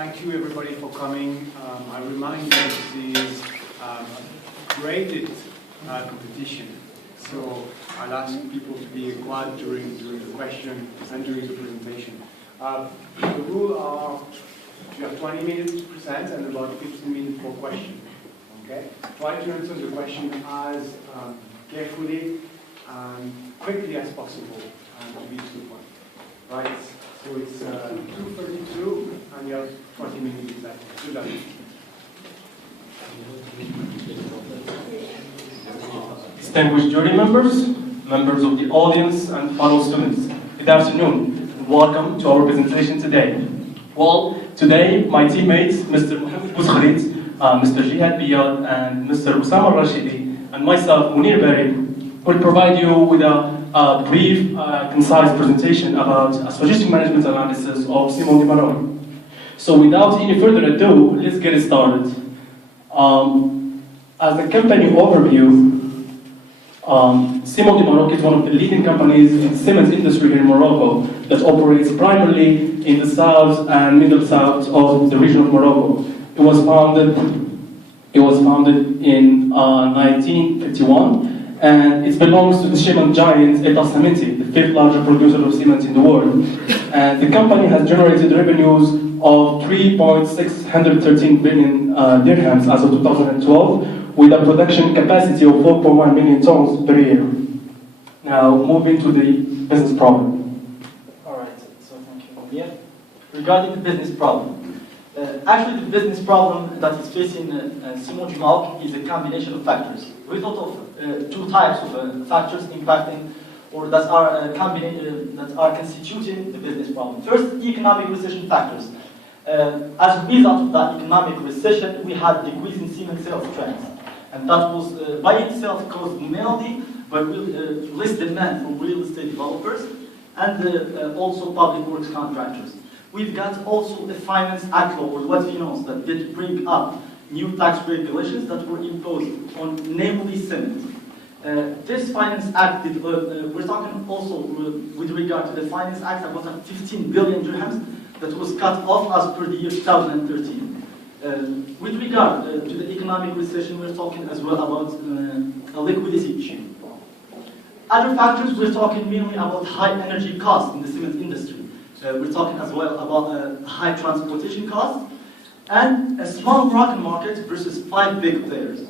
Thank you everybody for coming. I remind you this is a graded competition, so I'll ask people to be quiet during the question and during the presentation. The rules are you have 20 minutes to present and about 15 minutes for question. Okay? Try to answer the question as carefully and quickly as possible and to be to the point. Right? So it's 2:32 and you have 20 minutes left. Do that. Distinguished jury members, members of the audience, and fellow students, good afternoon, and welcome to our presentation today. Well, today my teammates, Mr. Mohammed Bouzkharit, Mr. Jihad Biyad, and Mr. Osama Rashidi, and myself, Mounir Bari, will provide you with a brief, concise presentation about a strategic management analysis of Ciments de Maroc. So without any further ado, let's get started. As a company overview, Ciments de Maroc is one of the leading companies in the cement industry here in Morocco that operates primarily in the south and middle south of the region of Morocco. It was founded in 1951. And it belongs to the cement giant Ciments, the fifth largest producer of cement in the world. And the company has generated revenues of 3.613 billion dirhams as of 2012, with a production capacity of 4.1 million tons per year. Now, moving to the business problem. All right, so thank you. Yeah. Regarding the business problem. Actually, the business problem that is facing Ciments de Maroc is a combination of factors. We thought of two types of factors impacting or that are constituting the business problem. First, economic recession factors. As a result of that economic recession, we had decrease in cement sales trends, and that was by itself caused mainly by less demand from real estate developers and also public works contractors. We've got also a Finance Act law, or what finance, that did bring up new tax regulations that were imposed on namely cement. This Finance Act, we're talking also with regard to the Finance Act about 15 billion dirhams that was cut off as per the year 2013. With regard to the economic recession, we're talking as well about a liquidity issue. Other factors, we're talking mainly about high energy costs in the cement industry. We're talking as well about high transportation costs and a small Moroccan market versus 5 big players.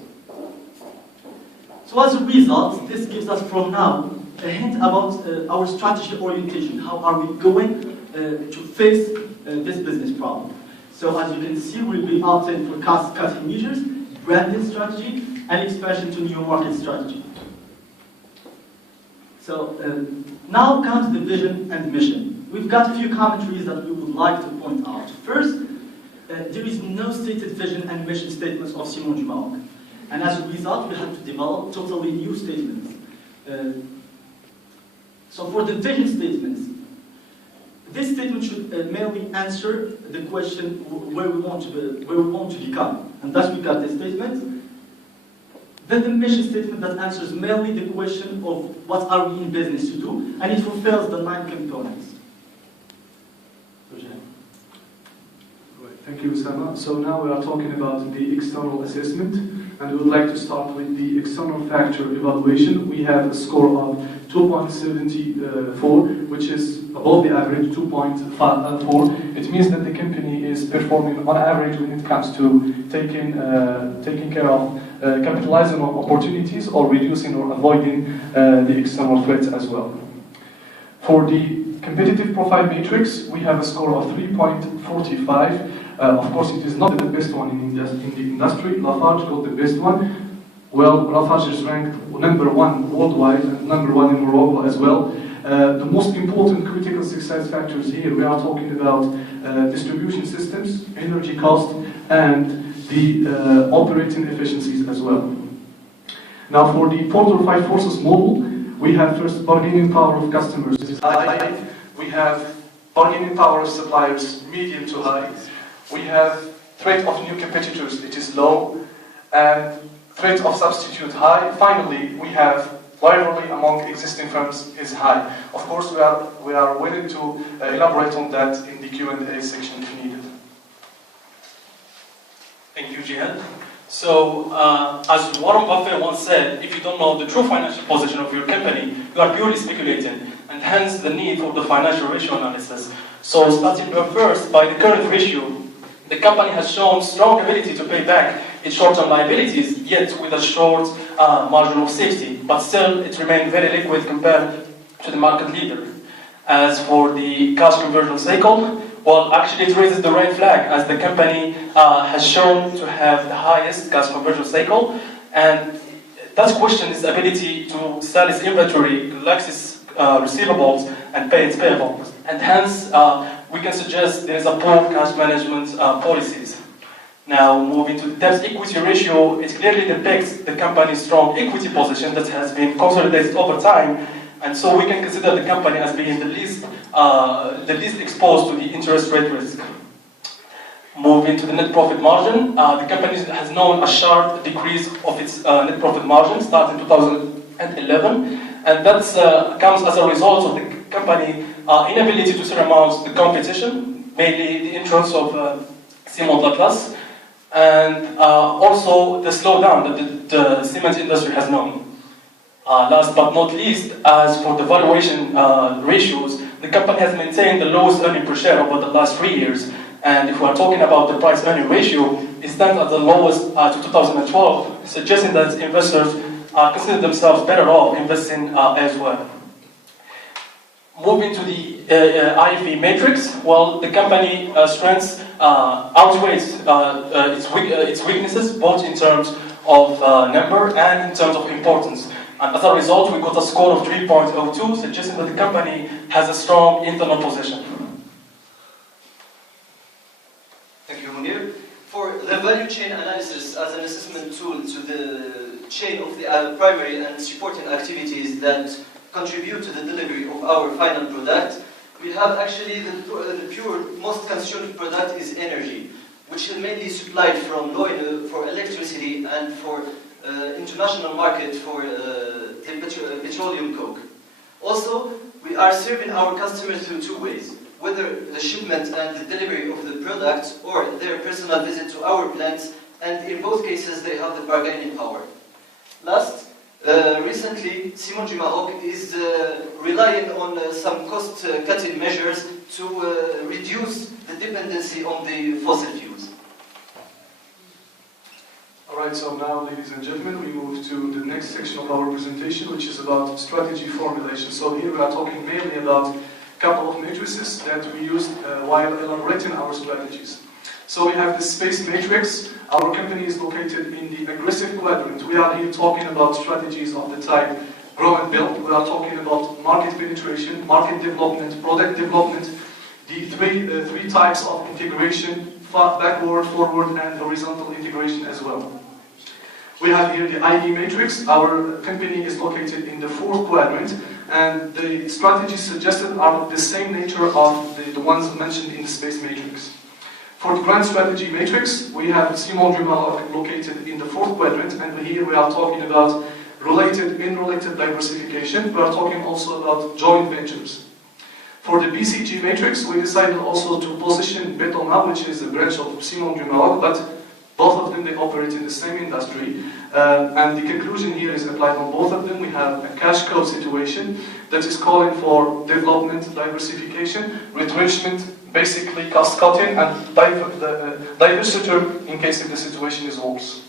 So as a result, this gives us from now a hint about our strategy orientation. How are we going to face this business problem? So as you can see, we'll be opting for cost-cutting measures, branding strategy, and expansion to new market strategy. So now comes the vision and mission. We've got a few commentaries that we would like to point out. First, there is no stated vision and mission statements of Ciments de Maroc. And as a result, we have to develop totally new statements. So for the vision statements, this statement should mainly answer the question where we want to become. And thus we got this statement. Then the mission statement that answers mainly the question of what are we in business to do, and it fulfills the 9 components. Thank you, Osama. So now we are talking about the external assessment, and we would like to start with the external factor evaluation. We have a score of 2.74, which is above the average, 2.4. It means that the company is performing on average when it comes to taking care of capitalizing on opportunities or reducing or avoiding the external threats as well. For the competitive profile matrix, we have a score of 3.45. Of course, it is not the best one in the industry. Lafarge got the best one. Well, Lafarge is ranked #1 worldwide and #1 in Morocco as well. The most important critical success factors here, we are talking about distribution systems, energy cost, and the operating efficiencies as well. Now, for the 4 or 5 forces model, we have first bargaining power of customers. This is high. We have bargaining power of suppliers, medium to high. We have threat of new competitors, it is low, and threat of substitute high. Finally, we have rivalry among existing firms is high. Of course, we are willing to elaborate on that in the Q&A section if needed. Jihad. So, as Warren Buffett once said, if you don't know the true financial position of your company, you are purely speculating, and hence the need for the financial ratio analysis. So, starting first, by the current ratio, the company has shown strong ability to pay back its short-term liabilities, yet with a short margin of safety, but still it remained very liquid compared to the market leader. As for the cash conversion cycle, well, actually it raises the red flag, as the company has shown to have the highest cash conversion cycle, and that questions its ability to sell its inventory, collect its receivables, and pay its payables. And hence, we can suggest there is a poor cash management policies. Now, moving to the debt-equity ratio, it clearly depicts the company's strong equity position that has been consolidated over time, and so we can consider the company as being the least exposed to the interest rate risk. Moving to the net profit margin, the company has known a sharp decrease of its net profit margin starting 2011, and that comes as a result of the company inability to surmount the competition, mainly the entrance of Ciments, and also the slowdown that the cement industry has known. Last but not least, as for the valuation ratios, the company has maintained the lowest earning per share over the last 3 years. And if we are talking about the price-earning ratio, it stands at the lowest to 2012, suggesting that investors consider themselves better off investing elsewhere. Moving to the IFE matrix, well, the company strengths outweighs its weaknesses, both in terms of number and in terms of importance. And as a result, we got a score of 3.02, suggesting that the company has a strong internal position. Thank you, Mounir. For the value chain analysis as an assessment tool to the chain of the primary and supporting activities that contribute to the delivery of our final product, we have actually the pure, most consumed product is energy, which is mainly supplied from for electricity and for international market for petroleum coke. Also, we are serving our customers through two ways, whether the shipment and the delivery of the product or their personal visit to our plants, and in both cases they have the bargaining power. Last, recently, Ciments du Maroc is relying on some cost-cutting measures to reduce the dependency on the fossil fuels. Alright, so now, ladies and gentlemen, we move to the next section of our presentation, which is about strategy formulation. So here we are talking mainly about a couple of matrices that we used while elaborating our strategies. So we have the space matrix. Our company is located in the aggressive quadrant. We are here talking about strategies of the type grow and build. We are talking about market penetration, market development, product development, the three types of integration, backward, forward, and horizontal integration as well. We have here the IE matrix. Our company is located in the fourth quadrant, and the strategies suggested are of the same nature of the ones mentioned in the space matrix. For the grand strategy matrix, we have Ciments du Maroc located in the fourth quadrant, and here we are talking about related, in-related diversification. We are talking also about joint ventures. For the BCG matrix, we decided also to position Betona, which is a branch of Ciments du Maroc, but both of them, they operate in the same industry. And the conclusion here is applied on both of them. We have a cash cow situation that is calling for development, diversification, retrenchment, basically cost cutting, and divestiture in case if the situation is worse.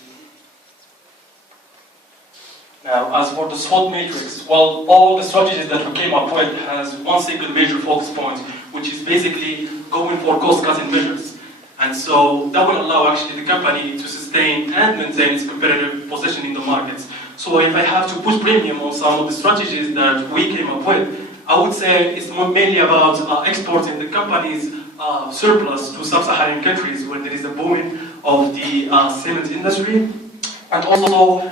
Now, as for the SWOT matrix, well, all the strategies that we came up with has one single major focus point, which is basically going for cost-cutting measures. And so that will allow actually the company to sustain and maintain its competitive position in the markets. So if I have to put premium on some of the strategies that we came up with, I would say it's mainly about exporting the company's surplus to sub-Saharan countries where there is a booming of the cement industry, and also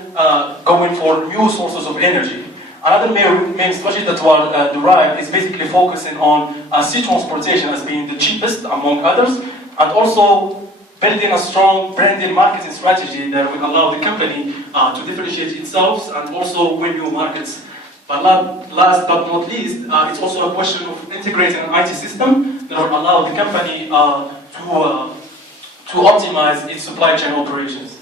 going for new sources of energy. Another main strategy that was derived is basically focusing on sea transportation as being the cheapest among others, and also building a strong branding marketing strategy that will allow the company to differentiate itself and also win new markets. But last but not least, it's also a question of integrating an IT system that will allow the company to to optimize its supply chain operations?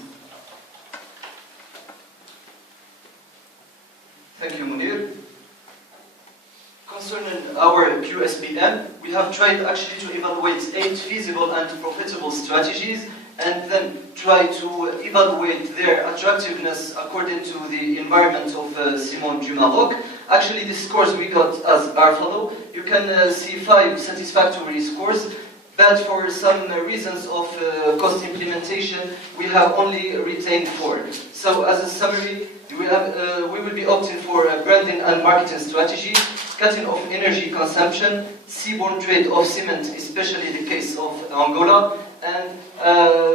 Thank you, Mounir. Concerning our QSPM, we have tried actually to evaluate 8 feasible and profitable strategies and then try to evaluate their attractiveness according to the environment of Ciments du Maroc. Actually, the scores we got are follow. You can see 5 satisfactory scores, but for some reasons of cost implementation, we have only retained 4. So as a summary, we will be opting for a branding and marketing strategy, cutting of energy consumption, seaborne trade of cement, especially the case of Angola, and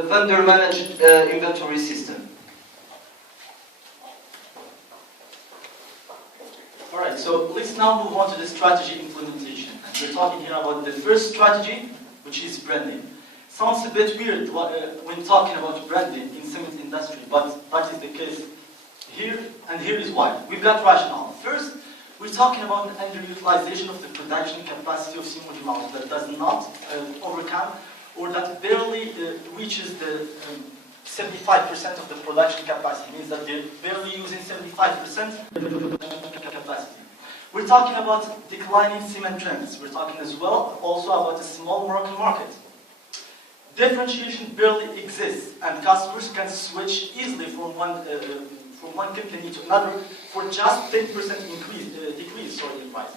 vendor-managed inventory system. Alright, so let's now move on to the strategy implementation. And we're talking here about the first strategy, which is branding. Sounds a bit weird when talking about branding in cement industry, but that is the case here, and here is why. We've got rationale. First, we're talking about an underutilization of the production capacity of Ciments du Maroc that does not overcome or that barely reaches the 75% of the production capacity. It means that they're barely using 75% of the production capacity. We're talking about declining cement trends. We're talking as well also about a small Moroccan market. Differentiation barely exists, and customers can switch easily from one company to another for just 10% decrease in price.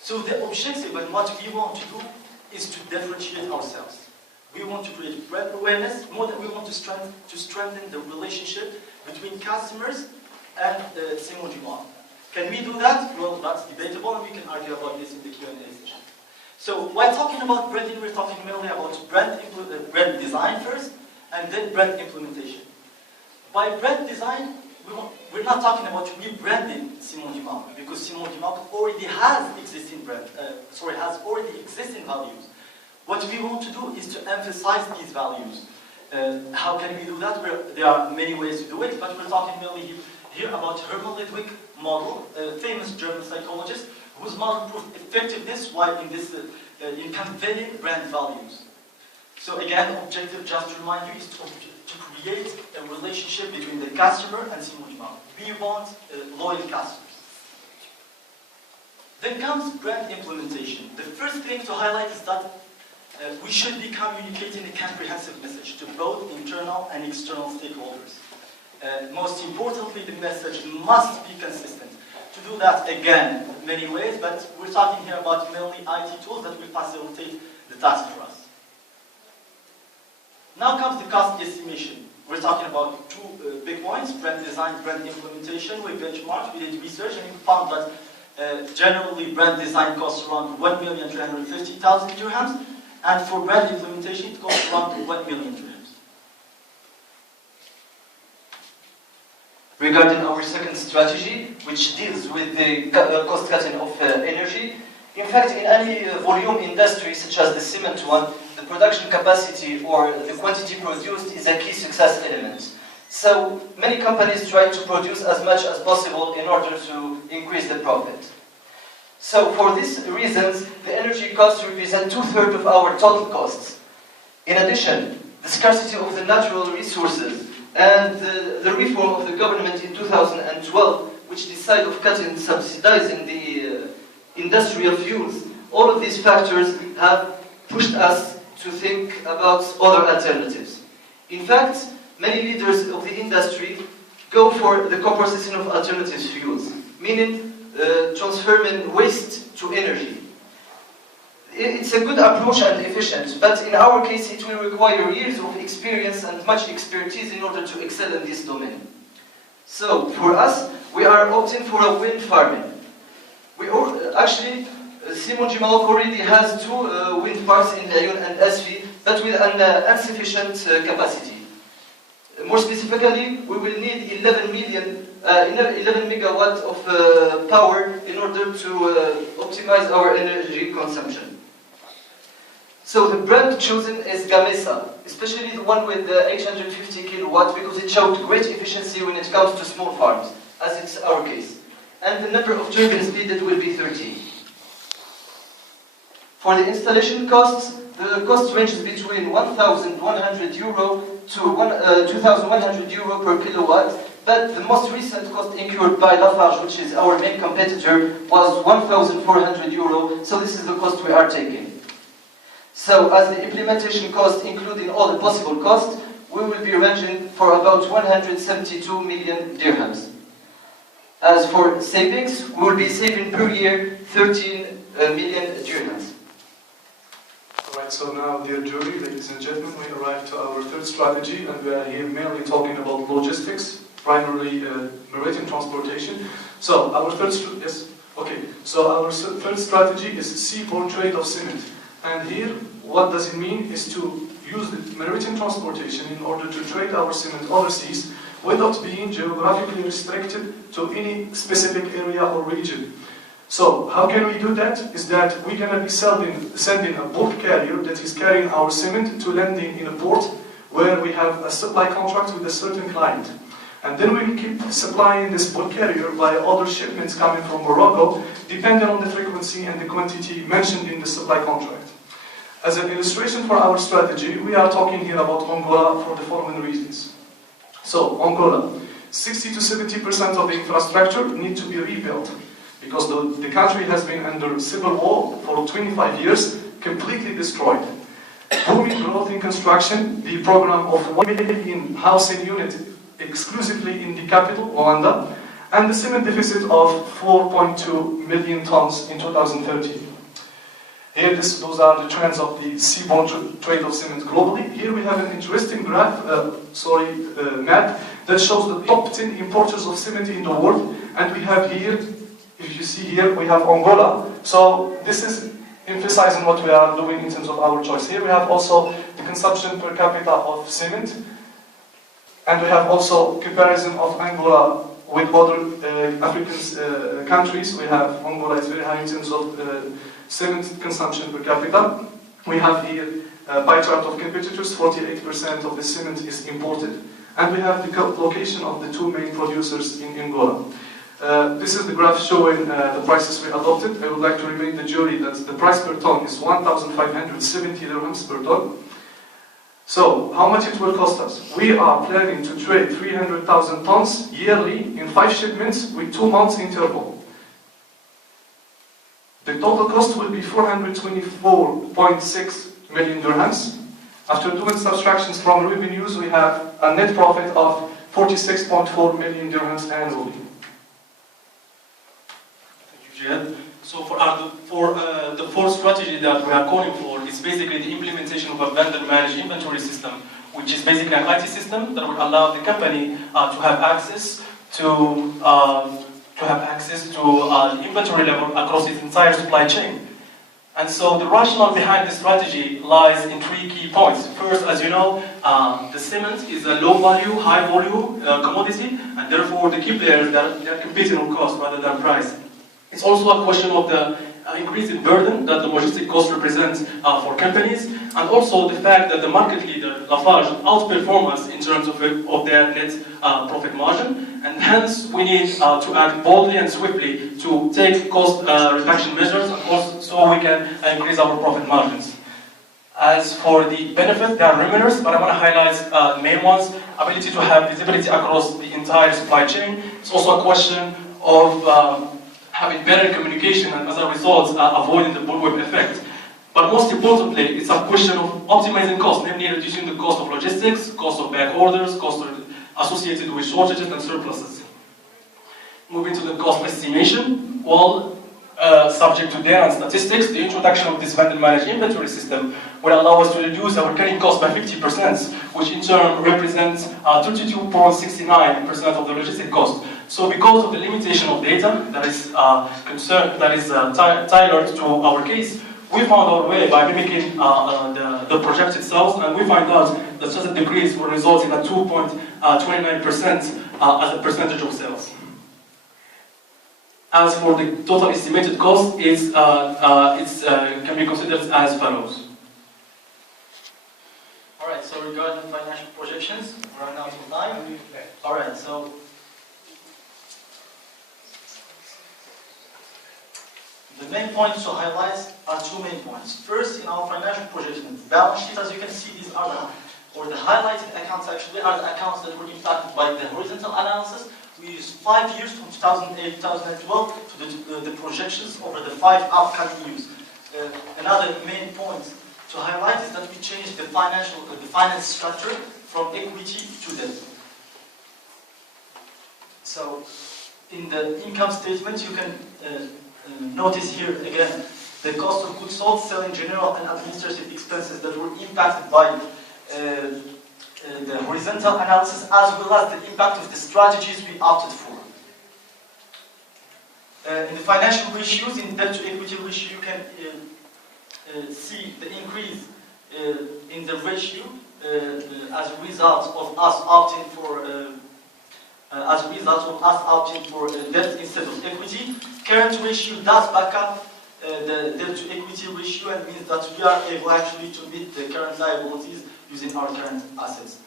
So the objective and what we want to do is to differentiate ourselves. We want to create brand awareness more than we want to strengthen the relationship between customers and Ciments du Maroc. Can we do that? Well, that's debatable, and we can argue about this in the Q&A session. So while talking about branding, we're talking mainly about brand design first, and then brand implementation. By brand design, we're not talking about rebranding Ciments du Maroc, because Ciments du Maroc already has existing values. What we want to do is to emphasize these values. How can we do that? There are many ways to do it, but we're talking mainly here about Hermann Ludwig model, a famous German psychologist, whose model proved effectiveness while in conveying brand values. So again, objective, just to remind you, is to create a relationship between the customer and Ciments du Maroc. We want loyal customers. Then comes brand implementation. The first thing to highlight is that we should be communicating a comprehensive message to both internal and external stakeholders. Most importantly, the message must be consistent. To do that, again, many ways, but we're talking here about mainly IT tools that will facilitate the task for us. Now comes the cost estimation. We're talking about 2 big points, brand design, brand implementation. We benchmarked, we did research, and we found that generally brand design costs around 1,350,000 dirhams, and for brand implementation it costs around 1 million dirhams. Regarding our second strategy, which deals with the cost cutting of energy, in fact, in any volume industry such as the cement one, the production capacity or the quantity produced is a key success element. So many companies try to produce as much as possible in order to increase the profit. So for these reasons, the energy costs represent 2/3 of our total costs. In addition, the scarcity of the natural resources and the reform of the government in 2012, which decided of cutting, subsidizing the industrial fuels, all of these factors have pushed us to think about other alternatives. In fact, many leaders of the industry go for the co-processing of alternative fuels, meaning transforming waste to energy. It's a good approach and efficient, but in our case it will require years of experience and much expertise in order to excel in this domain. So, for us, we are opting for a wind farming. Actually, Ciments du Maroc already has 2 wind parks in Laayoune and Asfi, but with an insufficient capacity. More specifically, we will need 11 megawatts of power in order to optimize our energy consumption. So the brand chosen is Gamesa, especially the one with the 850 kilowatts, because it showed great efficiency when it comes to small farms, as it's our case. And the number of turbines needed will be 30. For the installation costs, the cost ranges between 1,100 euro to 2,100 euro per kilowatt, but the most recent cost incurred by Lafarge, which is our main competitor, was 1,400 euro, so this is the cost we are taking. So as the implementation cost, including all the possible costs, we will be ranging for about 172 million dirhams. As for savings, we will be saving per year 13 million dirhams. Alright, so now, dear jury, ladies and gentlemen, we arrived to our third strategy, and we are here mainly talking about logistics, primarily maritime transportation. So our third strategy is seaborne trade of cement. And here, what does it mean is to use the maritime transportation in order to trade our cement overseas without being geographically restricted to any specific area or region. So, how can we do that? Is that we're going to be sending a bulk carrier that is carrying our cement to landing in a port where we have a supply contract with a certain client. And then we keep supplying this bulk carrier by other shipments coming from Morocco, depending on the frequency and the quantity mentioned in the supply contract. As an illustration for our strategy, we are talking here about Angola for the following reasons. So, Angola, 60 to 70% of the infrastructure need to be rebuilt, because the country has been under civil war for 25 years, completely destroyed. Booming growth in construction, the program of 1 million housing units exclusively in the capital, Luanda, and the cement deficit of 4.2 million tons in 2030. Here, those are the trends of the seaborne trade of cement globally. Here we have an interesting map that shows the top 10 importers of cement in the world, and we have here, if you see here, we have Angola. So this is emphasizing what we are doing in terms of our choice. Here we have also the consumption per capita of cement, and we have also comparison of Angola with other African countries. We have Angola is very high in terms of cement consumption per capita. We have here a pie chart of competitors. 48% of the cement is imported, and we have the location of the two main producers in Angola. This is the graph showing the prices we adopted. I would like to remind the jury that the price per ton is 1,570 dirhams per ton. So, how much it will cost us? We are planning to trade 300,000 tons yearly in 5 shipments with 2 months interval. The total cost will be 424.6 million dirhams. After doing subtractions from revenues, we have a net profit of 46.4 million dirhams annually. So for the fourth strategy that we are calling for is basically the implementation of a vendor-managed inventory system, which is basically an IT system that will allow the company to have access to the inventory level across its entire supply chain. And so the rationale behind this strategy lies in 3 key points. First, as you know, the cement is a low-value, high-volume commodity, and therefore the key players they're competing on cost rather than price. It's also a question of the increasing burden that the logistic cost represents for companies, and also the fact that the market leader, Lafarge, outperforms us in terms of their net profit margin, and hence we need to act boldly and swiftly to take cost reduction measures, and also so we can increase our profit margins. As for the benefits, there are numerous, but I want to highlight the main ones. Ability to have visibility across the entire supply chain. It's also a question of having better communication and as a result avoiding the bullwhip effect. But most importantly, it's a question of optimizing costs, namely reducing the cost of logistics, cost of back orders, costs associated with shortages and surpluses. Moving to the cost estimation, well, subject to data and statistics, the introduction of this vendor-managed inventory system will allow us to reduce our carrying cost by 50%, which in turn represents 32.69% of the logistic cost. So because of the limitation of data that is tailored to our case, we found our way by mimicking the projected sales, and we find out that such a decrease will result in a 2.29% as a percentage of sales. As for the total estimated cost, it can be considered as follows. Alright, so regarding financial projections, we're running out of time. Alright, so The main points to highlight are two main points. First, in our financial projection balance sheet, as you can see, these are the highlighted accounts actually are the accounts that were impacted by the horizontal analysis. We use 5 years from 2008 2012 to the projections over the 5 upcoming years. Another main point to highlight is that we changed the finance structure from equity to debt. So, in the income statement, you can notice here again the cost of goods sold, selling, general and administrative expenses that were impacted by the horizontal analysis, as well as the impact of the strategies we opted for. In the financial ratios, in debt to equity ratio, you can see the increase in the ratio as a result of us opting for debt instead of equity. Current ratio does back up the debt to equity ratio and means that we are able actually to meet the current liabilities using our current assets.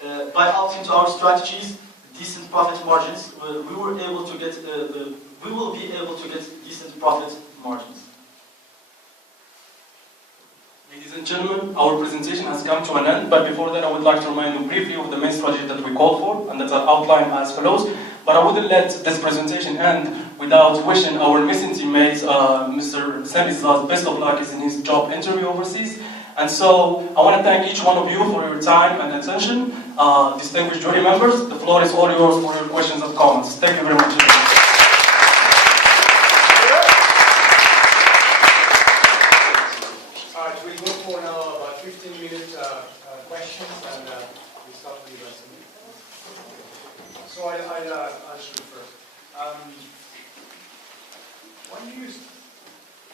By opting to our strategies, decent profit margins, we will be able to get decent profit margins. Ladies and gentlemen, our presentation has come to an end, but before that I would like to remind you briefly of the main strategy that we called for, and that's outlined as follows. But I wouldn't let this presentation end without wishing our missing teammate, Mr. Sami, best of luck in his job interview overseas. And so, I want to thank each one of you for your time and attention. Distinguished jury members, the floor is all yours for your questions and comments. Thank you very much. Alright, we'll go for now about 15-minute questions and we start with the rest. So I'll shoot first.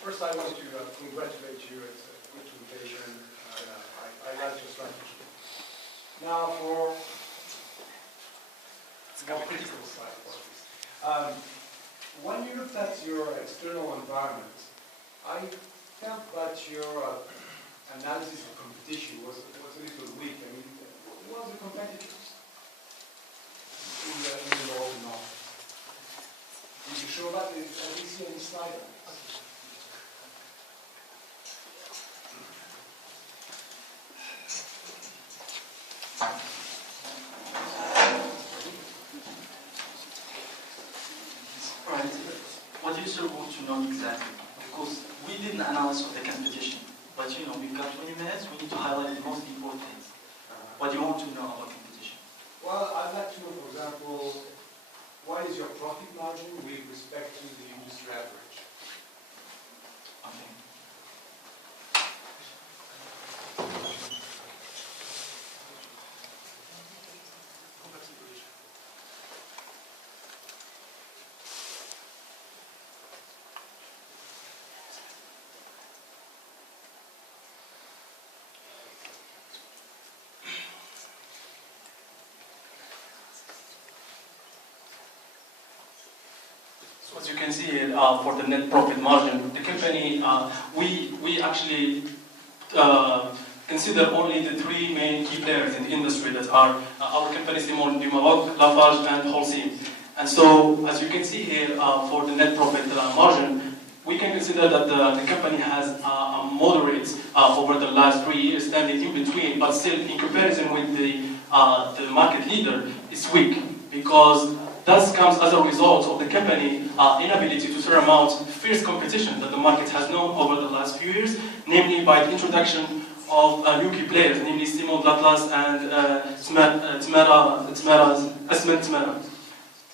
First I want to congratulate you. It's a good presentation. I like your strategy. Now it's a more critical side of this. When you looked at your external environment, I felt that your analysis of competition was a little weak. I mean, who was the competitors in the northern market? Did you show that? I didn't see any slide. Right. What do you sort of want to know exactly? Because we did an analysis of the competition, but we've got 20 minutes, we need to highlight the most important things. What do you want to know about competition? Well, I'd like to know, for example, what is your profit margin with respect to the industry average? Okay. So as you can see here, for the net profit margin, the company, we actually consider only the 3 main key players in the industry that are our company, Ciments, Maroc, Lafarge, and Holcim. And so, as you can see here, for the net profit margin, we can consider that the company has a moderate over the last 3 years, standing in between, but still in comparison with the market leader, it's weak, because that comes as a result of the company's inability to surmount fierce competition that the market has known over the last few years, namely by the introduction of new key players, namely Ciments, Atlas, and Ciments.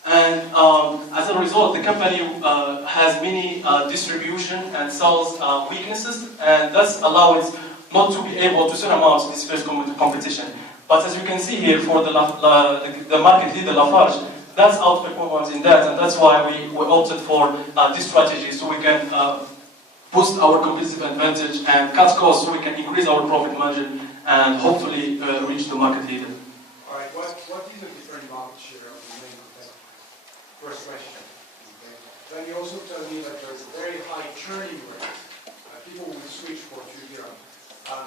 And as a result, the company has many distribution and sales weaknesses, and thus allows it not to be able to surmount this fierce competition. But as you can see here, for the market leader, Lafarge, that's outperformance in that, and that's why we opted for this strategy, so we can boost our competitive advantage and cut costs, so we can increase our profit margin and hopefully reach the market leader. All right, what is the different market share of the main competitors? First question. Okay. Then you also tell me that there's a very high churning rate. People will switch for 2 years. And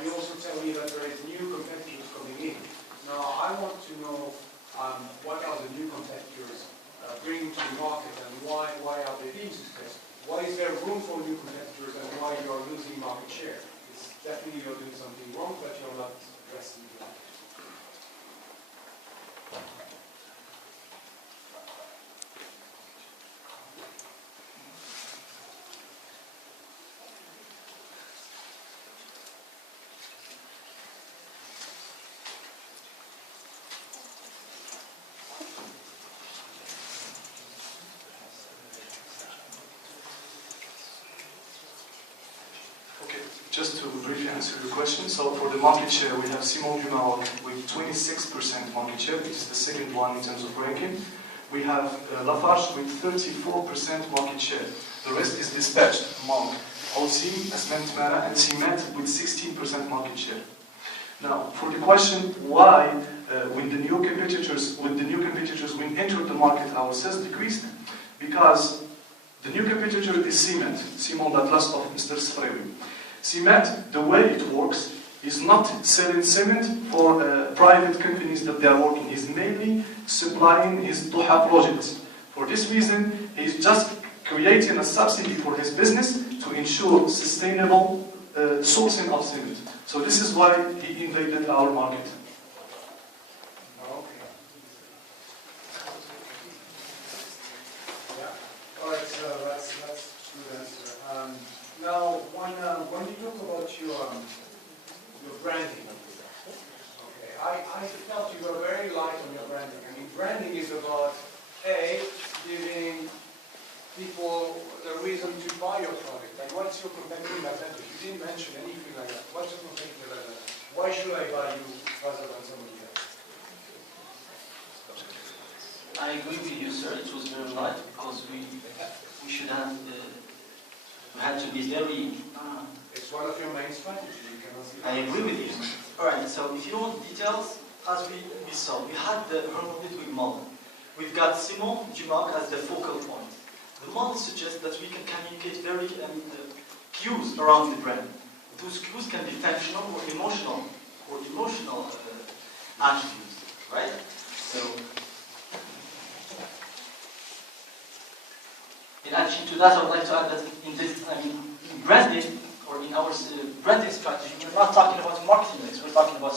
you also tell me that there is new competitors coming in. Now, I want to know what are the new competitors bringing to the market, and why are they being successful? Why is there room market share. It's definitely you're doing something wrong, but you're not addressing it. Just to briefly answer your question, so for the market share, we have Ciments du Maroc with 26% market share, which is the second one in terms of ranking. We have Lafarge with 34% market share. The rest is dispatched among Holcim, Asment Mara, and Ciments with 16% market share. Now, for the question why, when the new competitors when entered the market, our sales decreased, because the new competitor is Ciments d'Atlas of Mr. Sfrewi. Ciments, the way it works, is not selling cement for private companies that they are working. He's mainly supplying his Doha projects. For this reason, he's just creating a subsidy for his business to ensure sustainable sourcing of cement. So this is why he invaded our market. Okay. Yeah. All right. So that's good answer. Now, when you talk about your branding, okay, I felt you were very light on your branding. I mean, branding is about giving people the reason to buy your product. Like, what's your competitive advantage? You didn't mention anything like that. What's your competitive advantage? Why should I buy you rather than somebody else? I agree with you, sir. It was very light because we should have. We had to be very. It's one of your main strategies. I agree with you. All right. So if you want details, as we saw, we had the hermeneutic model. We've got Ciments du Maroc as the focal point. The model suggests that we can communicate very cues around the brand. Those cues can be functional or emotional attributes, right? So. In addition to that, I would like to add that in this, branding, or in our branding strategy, we're not talking about marketing mix, we're talking about,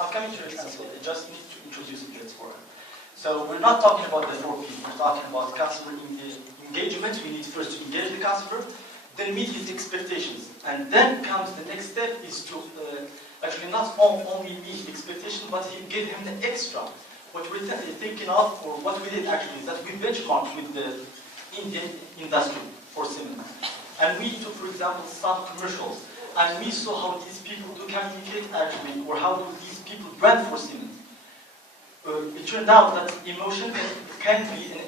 I'm coming to it, I just need to introduce it for you. So we're not talking about the 4 P's, we're talking about customer engagement. We need first to engage the customer, then meet his expectations. And then comes the next step is to actually not only meet expectations, but give him the extra. What we're thinking of, or what we did actually, is that we benchmarked with the Indian industry for cement. And we took, for example, some commercials, and we saw how these people do communicate actually, or how do these people brand for cement. It turned out that emotion can be an